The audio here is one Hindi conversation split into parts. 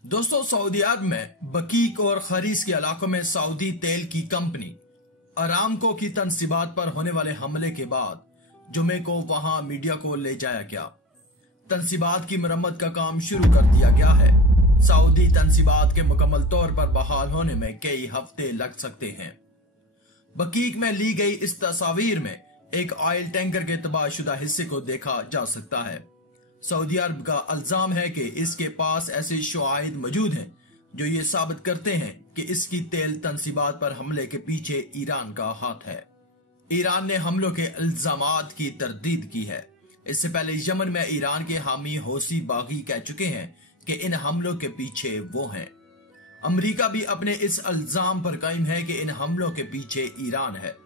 दोस्तों, सऊदी अरब में बकीक और खरीस के इलाकों में सऊदी तेल की कंपनी अरामको की तनसीबात पर होने वाले हमले के बाद जुमे को वहां मीडिया को ले जाया गया। तनसीबात की मरम्मत का काम शुरू कर दिया गया है। सऊदी तनसीबात के मुकम्मल तौर पर बहाल होने में कई हफ्ते लग सकते हैं। बकीक में ली गई इस तस्वीर में एक ऑयल टैंकर के तबाहशुदा हिस्से को देखा जा सकता है। सऊदी अरब का इल्जाम है कि इसके पास ऐसे शवाहिद मौजूद हैं जो ये साबित करते हैं कि इसकी तेल तनसीबात पर हमले के पीछे ईरान का हाथ है। ईरान ने हमलों के इल्जामात की तरदीद की है। इससे पहले यमन में ईरान के हामी हौसी बागी कह चुके हैं कि इन हमलों के पीछे वो हैं। अमेरिका भी अपने इस इल्जाम पर कायम है कि इन हमलों के पीछे ईरान है।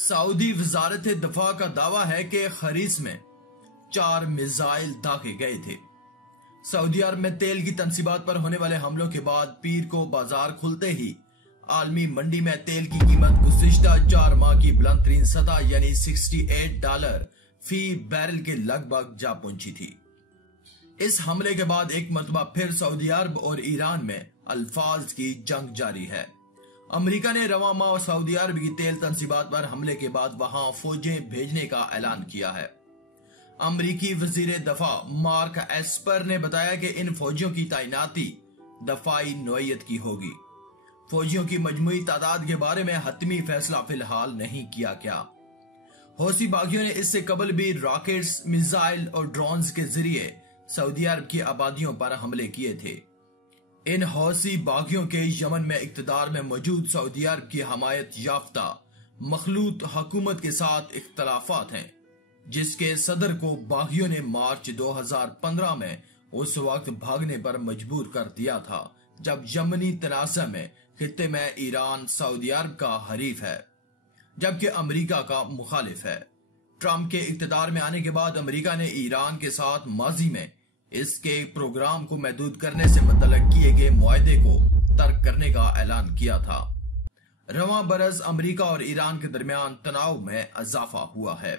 सऊदी वजारत दफा का दावा है कि खरीस में 4 मिसाइल दागे गए थे। सऊदी अरब में तेल की तनसीबात पर होने वाले हमलों के बाद पीर को बाजार खुलते ही आलमी मंडी में तेल की कीमत गुज़िश्ता 4 माह की बुलंद तरीन सतह यानी $68 फी बैरल के लगभग जा पहुंची थी। इस हमले के बाद एक मरतबा फिर सऊदी अरब और ईरान में अल्फाज की जंग जारी है। अमेरिका ने रवा माह सऊदी अरब की तेल तनसीबात पर हमले के बाद वहां फौजें भेजने का ऐलान किया है। अमरीकी वजीर दफा मार्क एस्पर ने बताया कि इन फौजियों की तैनाती दफाई नौयत की होगी। फौजियों की मजमूई तादाद के बारे में हतमी फैसला फिलहाल नहीं किया गया। हौसी बागियों ने इससे कबल भी रॉकेट्स, मिसाइल और ड्रोन्स के जरिए सऊदी अरब की आबादियों पर हमले किए थे। इन हौसी बागियों के यमन में इक्तदार में मौजूद सऊदी अरब की हमायत याफ्ता मखलूत हुकूमत के साथ इख्तलाफात हैं, जिसके सदर को बागियों ने मार्च 2015 में उस वक्त भागने पर मजबूर कर दिया था जब यमनी तनाज़ा में खित्ते में ईरान सऊदी अरब का हरीफ है जबकि अमेरिका का मुखालिफ है। ट्रंप के इक्तदार में आने के बाद अमेरिका ने ईरान के साथ माजी में इसके प्रोग्राम को महदूद करने से मुतल्लिक किए गए मुआहदे को तर्क करने का ऐलान किया था। रवां बरस अमेरिका और ईरान के दरमियान तनाव में इजाफा हुआ है।